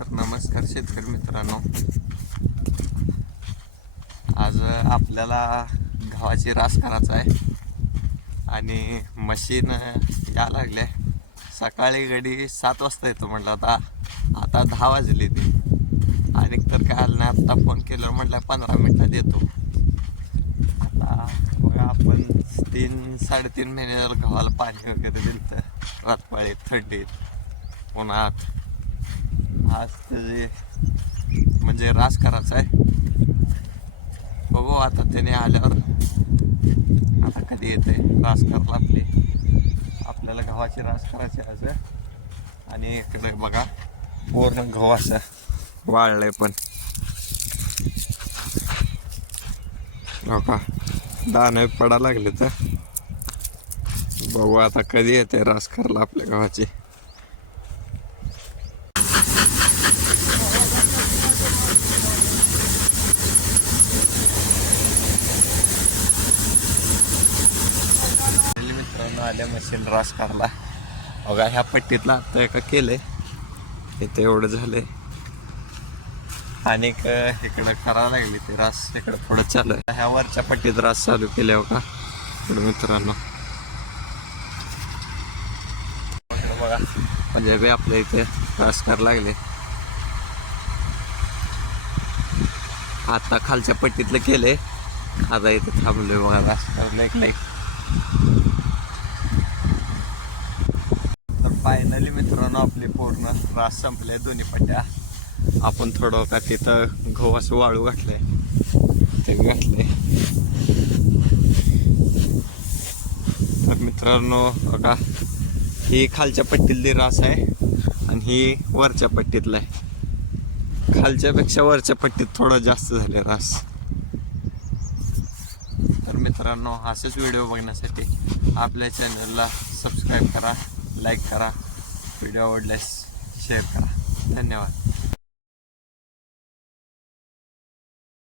तर नमस्कार शेतकरी मित्रांनो. आज आपल्याला गव्हाची रास करायचा आहे. आणि मशीन या लागले सकाळी घडी सात वाजता येतो म्हटलं आता. आता दहा वाजले ते. आणि तर काय आलं नाही आत्ता फोन केल्यावर म्हटलं पंधरा मिनटात येतो. आता बघा आपण तीन साडेतीन महिने झालं गव्हाला पाणी वगैरे दिलं तर रातपाळीत थंडीत. उन्हात. आज त्याचे म्हणजे रास करायचा आहे. बघू आता त्याने आल्यावर आता कधी येते रास करायला आपली. आपल्याला गव्हाची रास करायची आज आणि इकडे बघा पूर्ण गव्हा असं वाळलंय पण. हो का दाणे पडा लागले तर बघू आता कधी येते रास करायला आपल्या गव्हाची पहिली मित्रांनो आल्या मशीन रास करायला बघा ह्या पट्टीतला आता एका केलंय. इथे एवढं झालंय. आणि इकडं करायला लागली ते रास. इकडं पुढं चालू आहे. ह्या वरच्या पट्टीत रास चालू केल्या हो का इकडं मित्रांनो. बघा म्हणजे बी आपल्या इथे रास करायला लागले. आता खालच्या पट्टीतलं केले आता इथे थांबलोय बघा रास करायला. एक लाईक तर फायनली मित्रांनो आपली पूर्ण रास संपले दोन्ही पट्ट्या. आपण थोडं का तिथं गहू असं वाळू घातलंय. ते बी घातले तर मित्रांनो बघा ही खालच्या पट्टीतली रास आहे आणि ही वरच्या पट्टीतला आहे. खालच्यापेक्षा वरच्या पट्टीत थोडं जास्त झाले रास. तर मित्रांनो असेच व्हिडिओ बघण्यासाठी आपल्या चॅनलला सबस्क्राईब करा. लाईक करा व्हिडिओ आवडल्यास शेअर करा. धन्यवाद.